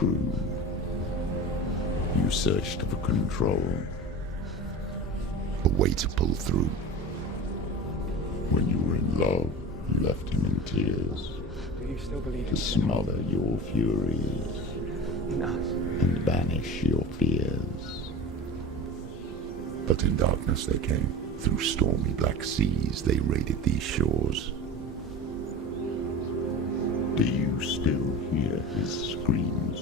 true. You searched for control, a way to pull through. When you were in love, you left him in tears Do you still believe to smother your furies in us? and banish your fears. But in darkness they came, through stormy black seas they raided these shores. Do you still hear his screams?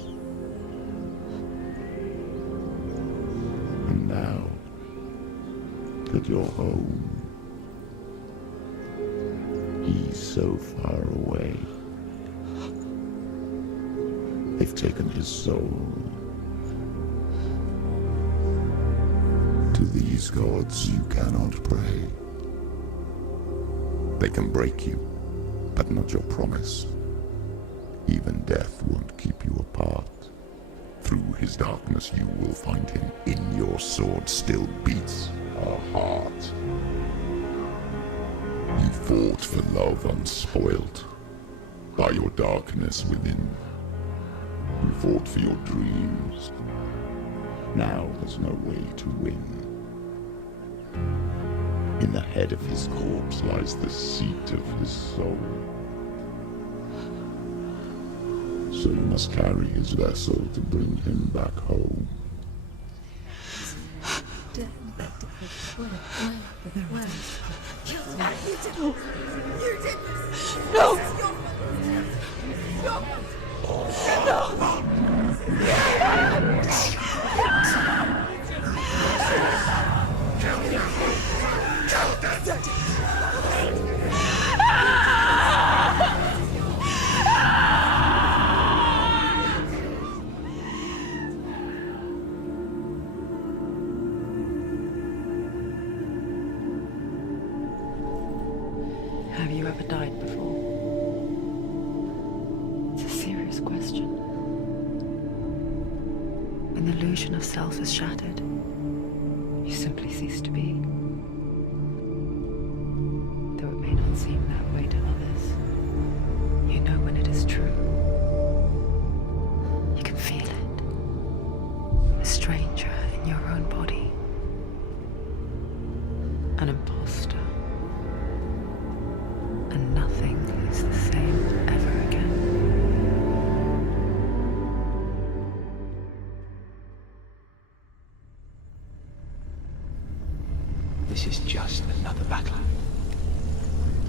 And now that you're home, he's so far away. They've taken his soul. To these gods you cannot pray. They can break you, but not your promise. Even death won't keep you apart. Through his darkness you will find him. In your sword still beats a heart. You fought for love unspoilt by your darkness within. You fought for your dreams. Now there's no way to win. In the head of his corpse lies the seat of his soul. So you must carry his vessel to bring him back home. Have you ever died before? It's a serious question. When the illusion of self is shattered, you simply cease to be. Though it may not seem that way to others, you know when it is true. You can feel it. A stranger in your own body. An imposter. And nothing is the same ever again. This is just another battle.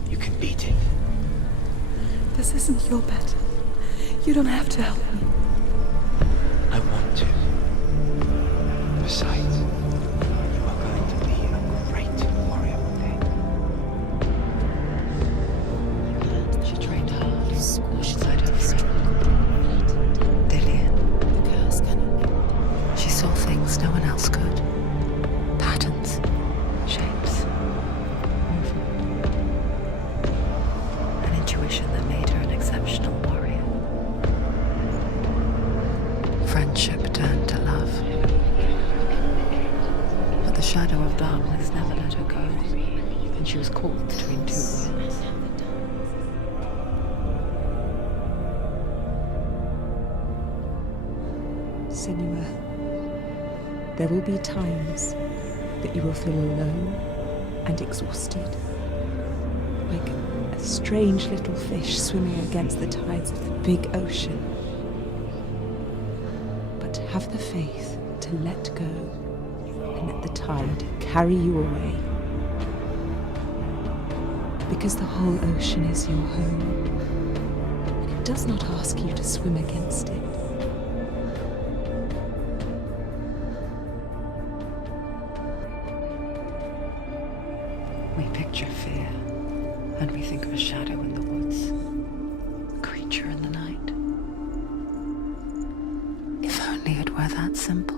You can beat it. This isn't your battle. You don't have to help me. I want to. Besides, you are going to be a great warrior one day. She trained hard alongside her friend, Dillian. She saw things no one else could. Patterns, shapes, movement. An intuition that made her an exceptional warrior. Friendship turned to love. But the shadow of darkness never let her go, and she was caught between two worlds. Senua, there will be times that you will feel alone and exhausted, like a strange little fish swimming against the tides of the big ocean. But have the faith to let go and let the tide carry you away. Because the whole ocean is your home, and it does not ask you to swim against it. We picture fear, and we think of a shadow in the woods, a creature in the night. If only it were that simple.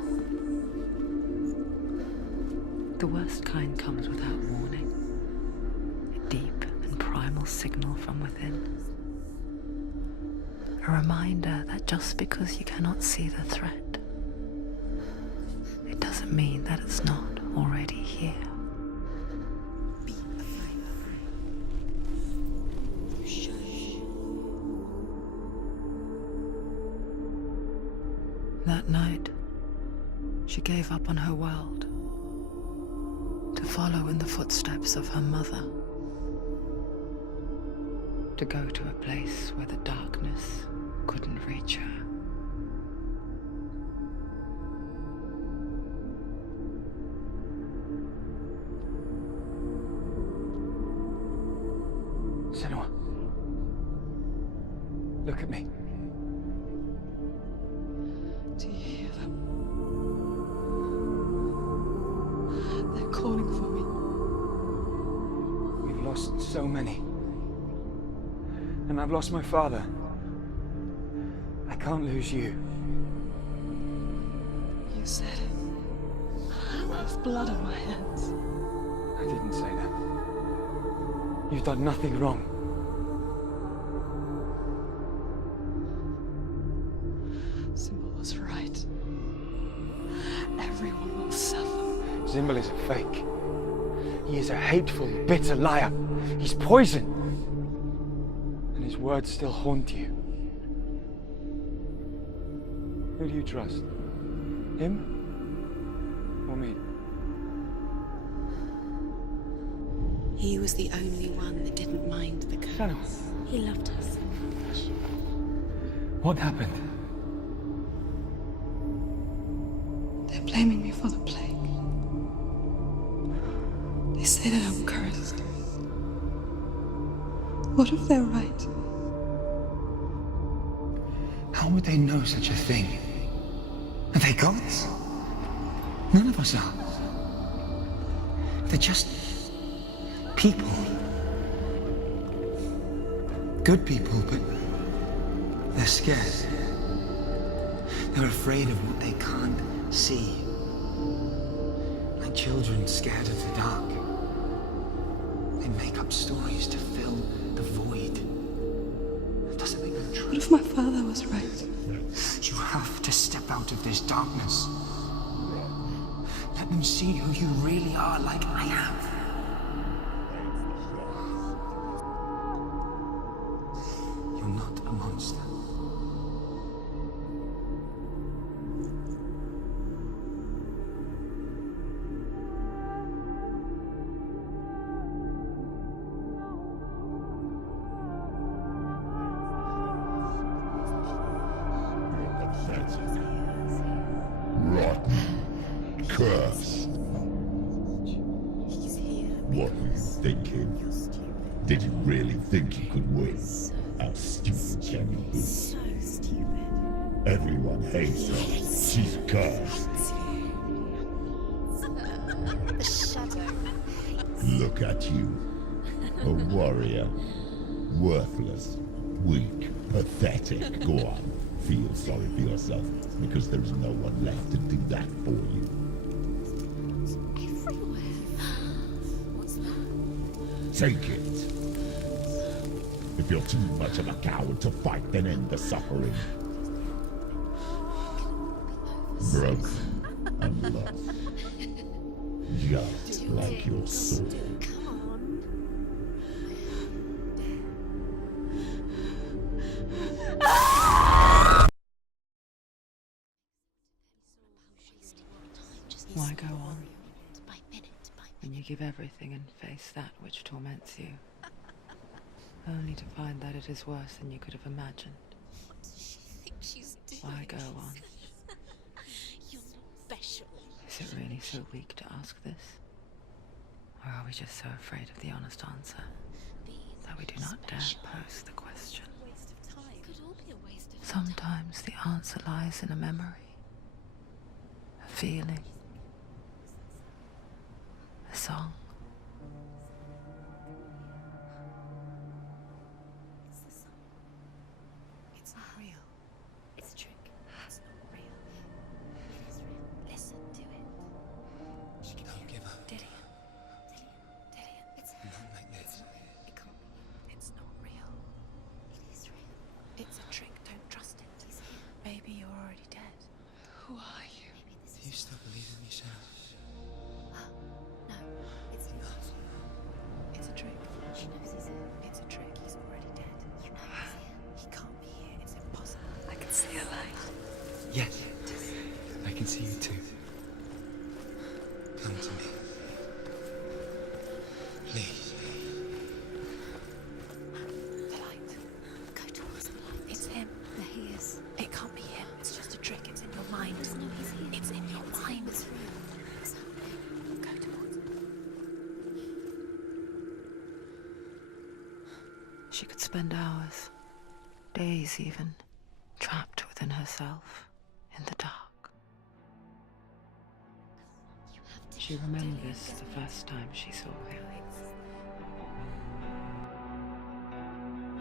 The worst kind comes without warning, a deep and primal signal from within. A reminder that just because you cannot see the threat, it doesn't mean that it's not already here. night, she gave up on her world to follow in the footsteps of her mother, to go to a place where the darkness couldn't reach her. Senua, look at me. Do you hear them? They're calling for me. We've lost so many. And I've lost my father. I can't lose you. You said it. I have blood on my hands. I didn't say that. You've done nothing wrong. Symbol was right. Everyone will suffer. Zimbel is a fake. He is a hateful, bitter liar. He's poison. And his words still haunt you. Who do you trust? Him? Or me? He was the only one that didn't mind the curse. Senua, He loved us so much. what happened? They're blaming me for the plague. They say that I'm cursed. What if they're right? How would they know such a thing? Are they gods? None of us are. They're just people. Good people, but they're scared. They're afraid of what they can't see. Like children scared of the dark. They make up stories to fill the void. That doesn't make them true. What if my father was right? You have to step out of this darkness. Let them see who you really are, like I have. You're not a monster. Rotten. Cursed. What were you thinking? Did you really think you could win? How stupid can you be? So stupid. Everyone hates her. She's cursed. The shadow. Look at you. A warrior. Worthless. Weak. Pathetic. Go on. Feel sorry for yourself, because there's no one left to do that for you. Everywhere. What's that? Take it. If you're too much of a coward to fight, then end the suffering. Broken and lost. Just like your sword. Come on. Why go on when you give everything and face that which torments you, only to find that it is worse than you could have imagined? What does she think she's doing? Why go on? You're special. Is it really so weak to ask this? Or are we just so afraid of the honest answer that we do not dare pose the question? Waste of time. Could all be a waste of Sometimes the answer lies in a memory, a feeling, a song. It's the sun. It's not real. It's a trick. It's not real. It is real. Listen to it. Don't give up. Dillian. It's Not like this. It can't be. It's not real. It is real. It's a trick. Don't trust it. Maybe you're already dead. Who are you? Maybe this Do you is still believe in me, Sarah? no. It's to you too. Come to me. Please. The light. Go towards the light. It's him. There he is. It can't be him. It's just a trick. It's in your mind. It's not easy. It's in your mind. It's real. It's happening. Go towards it. She could spend hours, days even, trapped within herself, in the dark. She remembers the first time she saw him.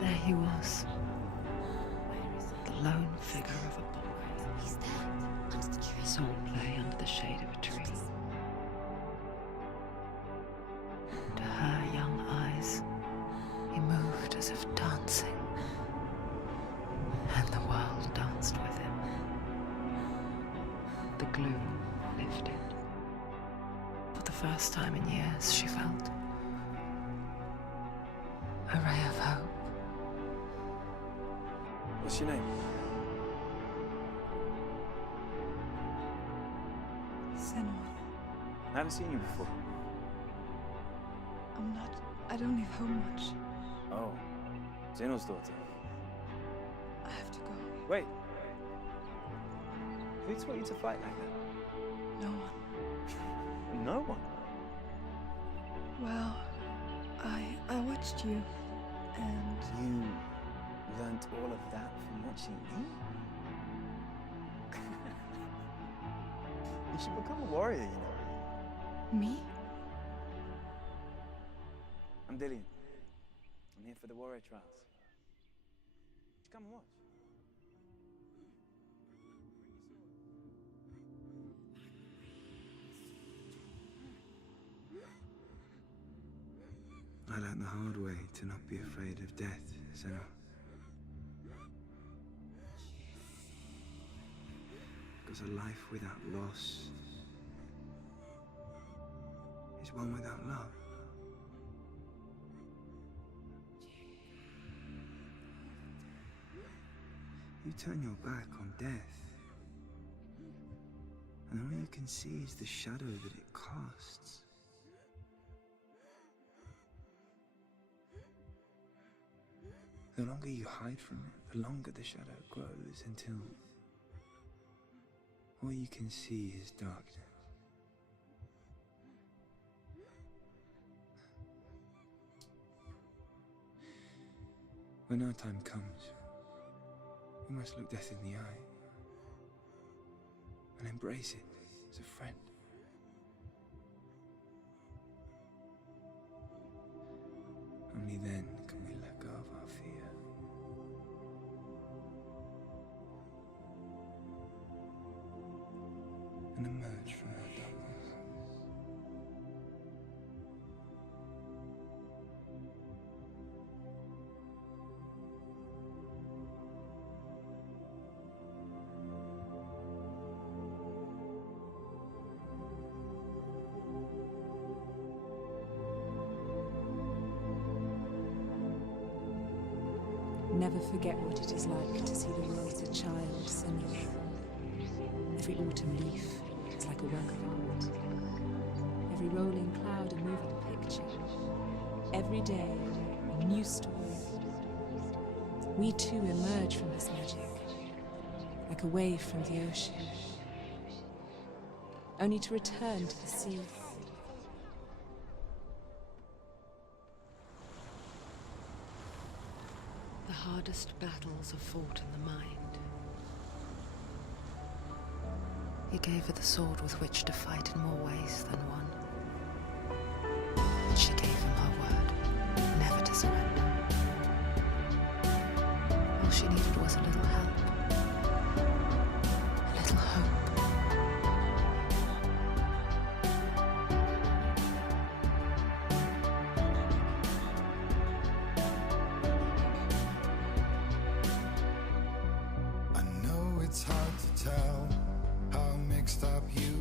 There he was, the lone figure of a boy. He's there, under the tree. Swordplay under the shade of a tree. To her young eyes, he moved as if dancing, and the world danced with him. The gloom lifted. For the first time in years, she felt a ray of hope. What's your name? Senua, I haven't seen you before. I don't leave home much. Oh, Zeno's daughter. I have to go. Wait. Who taught you to fight like that? No one. No one. Well, I watched you, and You learnt all of that from watching me? You should become a warrior, you know. me? I'm Dillian. I'm here for the warrior trials. Just come and watch. I learned the hard way to not be afraid of death, Senua. Because a life without loss is one without love. You turn your back on death, and all you can see is the shadow that it casts. The longer you hide from it, the longer the shadow grows until all you can see is darkness. When our time comes, we must look death in the eye and embrace it as a friend. Only then can we let go of our fear. And emerge from our darkness. Never forget what it is like to see the world as a child, Senua. Every autumn leaf is like a work of art. Every rolling cloud a moving picture. Every day, a new story. We too emerge from this magic, like a wave from the ocean, only to return to the sea. The hardest battles are fought in the mind. He gave her the sword with which to fight in more ways than one. And she gave him her word, never to surrender. All she needed was a little help, a little hope. I know it's hard to tell how mixed up you